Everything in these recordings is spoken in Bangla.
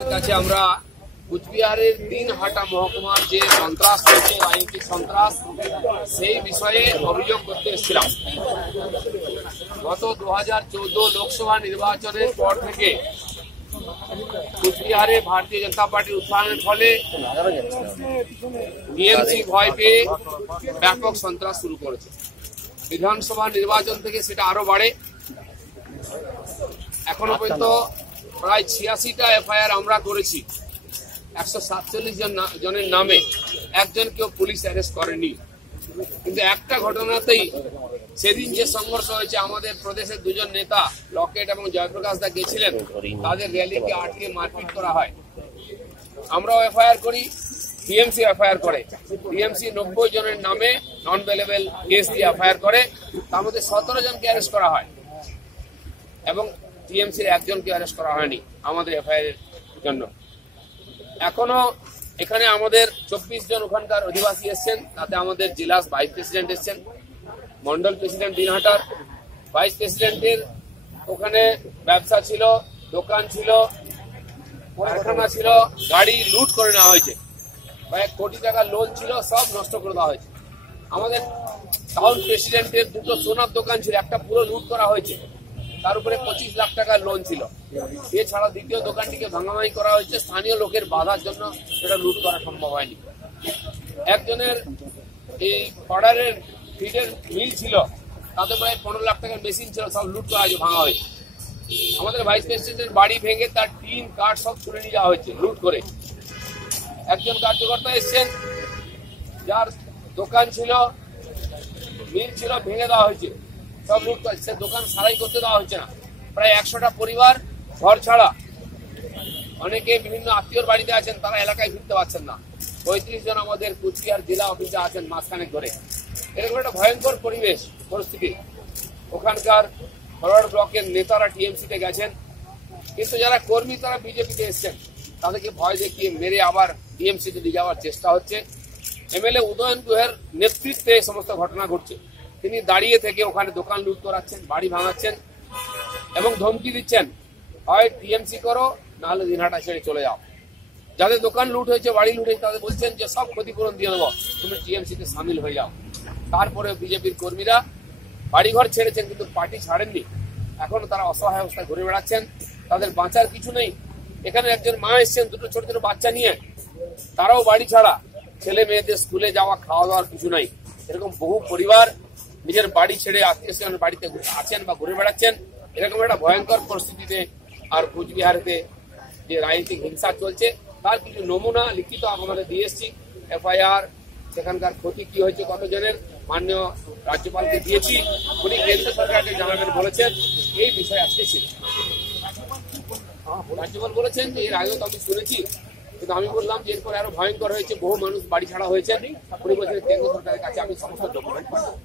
কাছে আমরা কুচবিহারের দিনহাটা মহকুমার যে সন্ত্রাস হয়েছে, রাজনৈতিক সন্ত্রাস, সেই বিষয়ে অভিযোগ করতে এসেছিলাম। গত 2014 লোকসভা নির্বাচনের পর থেকে কুচবিহারে ভারতীয় জনতা পার্টির উত্থানের ফলে টিএমসি ভয় পেয়ে ব্যাপক সন্ত্রাস শুরু করেছে। বিধানসভা নির্বাচন থেকে সেটা আরো বাড়ে। এখনো পর্যন্ত প্রায় 86টা এফআইআর আমরা করেছি। 147 জনের নামে একজনকেও পুলিশ অ্যারেস্ট করেনি। কিন্তু একটা ঘটনাতেই সেদিন যে সংঘর্ষ হয়েছে, আমাদের প্রদেশের দুজন নেতা লকেট এবং জয়প্রকাশ দা গেছিলেন, তাদের র্যালিকে আটকে মারপিট করা হয়। আমরাও এফআইআর করি, টিএমসি এফআইআর করে। টিএমসি 90 জনের নামে নন বেলেবল কেস দিয়ে এফআইআর করে, তার মধ্যে 17 জনকে অ্যারেস্ট করা হয় এবং টিএমসির একজনকে অ্যারেস্ট করা হয়নি আমাদের এফআইআর এর জন্য। এখনো এখানে আমাদের 24 জন ওখানকার অধিবাসী এসছেন, তাতে আমাদের জেলা ভাইস প্রেসিডেন্ট এসছেন, মন্ডল প্রেসিডেন্ট দিনহাটার। ভাইস প্রেসিডেন্টের ওখানে ব্যবসা ছিল, দোকান ছিল, কারখানা ছিল, গাড়ি লুট করে নেওয়া হয়েছে। কয়েক কোটি টাকা লোন ছিল, সব নষ্ট করে দেওয়া হয়েছে। আমাদের টাউন প্রেসিডেন্টের দুটো সোনার দোকান ছিল, একটা পুরো লুট করা হয়েছে, তার উপরে 25 লাখ টাকার লোন ছিল। এছাড়া দ্বিতীয় দোকানটিকে ভাঙাভাঙি করা হয়েছে, স্থানীয় লোকের বাধার জন্য সেটা লুট করা সম্ভব হয়নি। একজনের এই অর্ডারের ফিডের মিল ছিল, তাতে প্রায় 15 লাখ টাকার মেশিন ছিল, সব লুট করা হয়েছে, ভাঙা হয়েছে। আমাদের ভাইস প্রেসিডেন্টের বাড়ি ভেঙে তার টিন কাঠ সব ছুড়ে নিয়ে যাওয়া হয়েছে লুট করে। একজন কার্যকর্তা এসছেন, যার দোকান ছিল, মিল ছিল, ভেঙে দেওয়া হয়েছে, সব লুট করছে। দোকান সারাই করতে দেওয়া হচ্ছে না। প্রায় 100টা পরিবার ঘর ছাড়া। অনেকে বিভিন্ন আত্মীয়র বাড়িতে আছেন, তারা এলাকায় ফিরতে পারছেন না। 35 জন আমাদের কুচবিহার জেলা অফিসে আছেন মাঝখানে ঘরে। এরকম একটা ভয়ঙ্কর পরিবেশ পরিস্থিতি। ওখানকার ফরওয়ার্ড ব্লকের নেতারা টিএমসিতে গেছেন, কিন্তু যারা কর্মী তারা বিজেপিতে এসছেন। তাদেরকে ভয় দেখিয়ে মেরে আবার টিএমসিতে নিয়ে যাওয়ার চেষ্টা হচ্ছে। এমএলএ উদয়ন গুহের নেতৃত্বে এই সমস্ত ঘটনা ঘটছে। তিনি দাঁড়িয়ে থেকে ওখানে দোকান লুট করাচ্ছেন, বাড়ি ভাঙাচ্ছেন এবং ধমকি দিচ্ছেন, হয় টিএমসি করো, নাহলে দিনহাটা ছেড়ে চলে যাও। যাদের দোকান লুট হয়েছে, বাড়ি লুট হয়েছে, তাদের বলছেন যে সব ক্ষতিপূরণ দিয়ে দেবো, তুমি টিএমসিতে সামিল হয়ে যাও। তারপরে বিজেপির কর্মীরা বাড়িঘর ছেড়েছেন, কিন্তু পার্টি ছাড়েননি। এখনো তারা অসহায় অবস্থায় ঘুরে বেড়াচ্ছেন, তাদের বাঁচার কিছু নেই। এখানে একজন মা এসছেন দুটো ছোট ছোট বাচ্চা নিয়ে, তারাও বাড়ি ছাড়া। ছেলে মেয়েদের স্কুলে যাওয়া, খাওয়া দাওয়ার কিছু নাই। এরকম বহু পরিবার নিজের বাড়ি ছেড়ে আত্মীয় স্বজনের বাড়িতে আছেন বা ঘুরে বেড়াচ্ছেন। এরকম একটা ভয়ঙ্কর পরিস্থিতিতে আর কুচবিহারেতে যে রাজনৈতিক হিংসা চলছে, তার কিছু নমুনা লিখিত আমাদের দিয়ে এসেছি। এফআইআর, সেখানকার ক্ষতি কি হয়েছে কতজনের, মাননীয় রাজ্যপালকে দিয়েছি। উনি কেন্দ্র সরকারকে জানাবেন বলেছেন। এই বিষয়ে আজকে ছিল। রাজ্যপাল বলেছেন যে এর আগেও তো আমি শুনেছি, কিন্তু আমি বললাম যে এরপর আরো ভয়ঙ্কর হয়েছে, বহু মানুষ বাড়ি ছাড়া হয়েছে। উনি বলছেন কেন্দ্র সরকারের কাছে আমি সমস্ত ডকুমেন্ট পাঠাবো।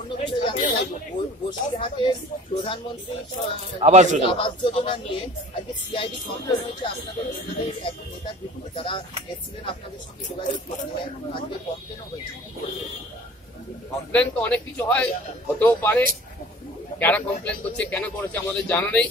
অন্য বিষয়ে জানতে চাইবো, বসিরহাটের প্রধানমন্ত্রী আবাস যোজনা নিয়ে আজকে সিআইডি কমপ্লেন হয়েছে আপনাদের একজন নেতার বিরুদ্ধে। তারা এসেছিলেন আপনাদের সঙ্গে যোগাযোগ করতে, আজকে কমপ্লেনও হয়েছে। কমপ্লেন তো অনেক কিছু হয়, হতেও পারে। কারা কমপ্লেন করছে, কেন করেছে আমাদের জানা নেই।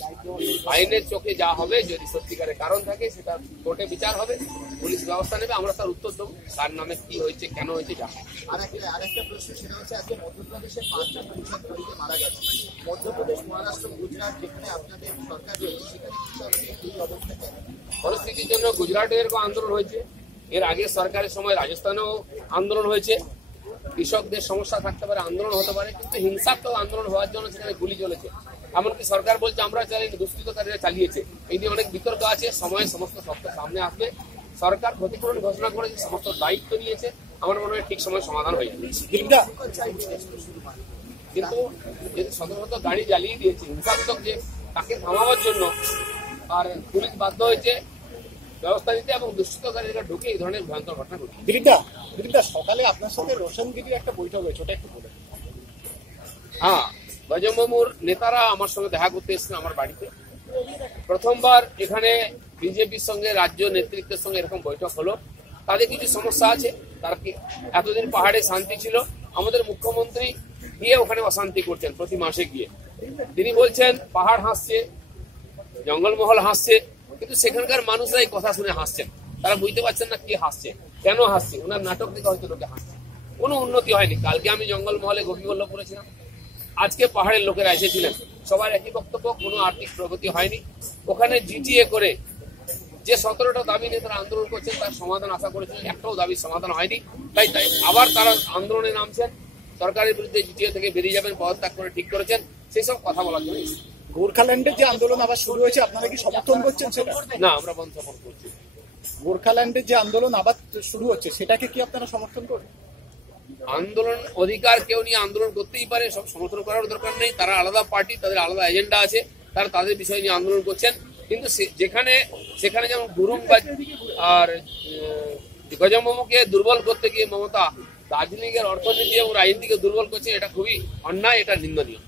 আইনের চোখে যা হবে, যদি সত্যিকারের কারণ থাকে সেটা কোর্টে বিচার হবে, পুলিশ ব্যবস্থা নেবে, আমরা তার উত্তর দেবো কার নামে কি হয়েছে, কেন হয়েছে যা। আরেকটা প্রশ্ন, সেটা হচ্ছে আজকে মধ্যপ্রদেশের 5জন কৃষক জড়িত মারা গেছে। মধ্যপ্রদেশ, মহারাষ্ট্র, গুজরাট, যেখানে আপনাদের সরকার রয়েছে, সেখানে এই অবস্থা কেন? পরিস্থিতির জন্য গুজরাটে এরকম আন্দোলন হয়েছে, এর আগে সরকারের সময় রাজস্থানেও আন্দোলন হয়েছে। কৃষকদের সমস্যা থাকতে পারে, আন্দোলন হতে পারে, কিন্তু হিংসাত্মক আন্দোলন হওয়ার জন্য সেখানে গুলি চলেছে। এমনকি সরকার বলছে আমরা চালিয়ে, দুষ্কৃতকারীরা চালিয়েছে। এই নিয়ে অনেক বিতর্ক আছে, সময়ে সমস্ত তথ্য সামনে আসবে। সরকার ক্ষতিপূরণ ঘোষণা করেছে, সমস্ত দায়িত্ব নিয়েছে। আমার মনে হয় ঠিক সময় সমাধান হয়ে যাবে। কিন্তু যদি শত গাড়ি জ্বালিয়ে দিয়েছে হিংসাত্মক, যে তাকে থামাবার জন্য আর পুলিশ বাধ্য হয়েছে ব্যবস্থা নিতে এবং দুষ্কৃতকারীরা ঢুকে এই ধরনের ভয়ঙ্কর ঘটনা ঘটছে। দিলীপদা, সকালে আপনার সাথে রোশনগিরির একটা বৈঠক হয়েছে, ওটা একটু বলে। হ্যাঁ, বজরংবলীর নেতারা আমার সঙ্গে দেখা করতে এসেছেন আমার বাড়িতে। প্রথমবার এখানে বিজেপির সঙ্গে রাজ্য নেতৃত্বের সঙ্গে এরকম বৈঠক হলো। তাদের কিছু সমস্যা আছে, তারা এতদিন পাহাড়ে শান্তি ছিল, আমাদের মুখ্যমন্ত্রী গিয়ে ওখানে অশান্তি করছেন প্রতি মাসে গিয়ে। তিনি বলছেন পাহাড় হাসছে, জঙ্গলমহল হাসছে, কিন্তু সেখানকার মানুষরা এই কথা শুনে হাসছেন, তারা বুঝতে পারছেন না কে হাসছে, কেন হাসছে। ওনার নাটক দেখে হয়তো লোকে হাসছে, কোনো উন্নতি হয়নি। কালকে আমি জঙ্গলমহলে গোপীবল্লভ করেছিলাম, আজকে পাহাড়ের লোকেরা এসেছিলেন, সবার একই বক্তব্য, কোনো আর্থিক প্রগতি হয়নি। ওখানে জিটিএ করে যে 17টা দাবি নিয়ে তারা আন্দোলন করছেন তার সমাধান আশা করেছিলেন, একটাও দাবির সমাধান হয়নি। তাই আবার তারা আন্দোলনে নামছেন, সরকারের বিরুদ্ধে জিটিএ থেকে বেরিয়ে যাবেন, পদত্যাগ করে ঠিক করেছেন, সেই সব কথা বলার জন্য। গোর্খাল্যান্ডের যে আন্দোলন আবার শুরু হয়েছে, আপনারা কি সমর্থন করছেন সেটা? না, আমরা বন্ধ সাপোর্ট করছি। গোর্খাল্যান্ডের যে আন্দোলন আবার শুরু হচ্ছে, সেটাকে কি আপনারা সমর্থন করবেন? আন্দোলন অধিকার কেউ নিয়ে আন্দোলন করতেই পারে, সব সমর্থন করার দরকার নেই। তারা আলাদা পার্টি, তাদের আলাদা এজেন্ডা আছে, তারা তাদের বিষয় নিয়ে আন্দোলন করছেন। কিন্তু সেখানে যেমন গুরুংবাজ আর গজমমকে দুর্বল করতে গিয়ে মমতা দার্জিলিং এর অর্থনীতি এবং রাজনীতিকে দুর্বল করছে, এটা খুবই অন্যায়, এটা নিন্দনীয়।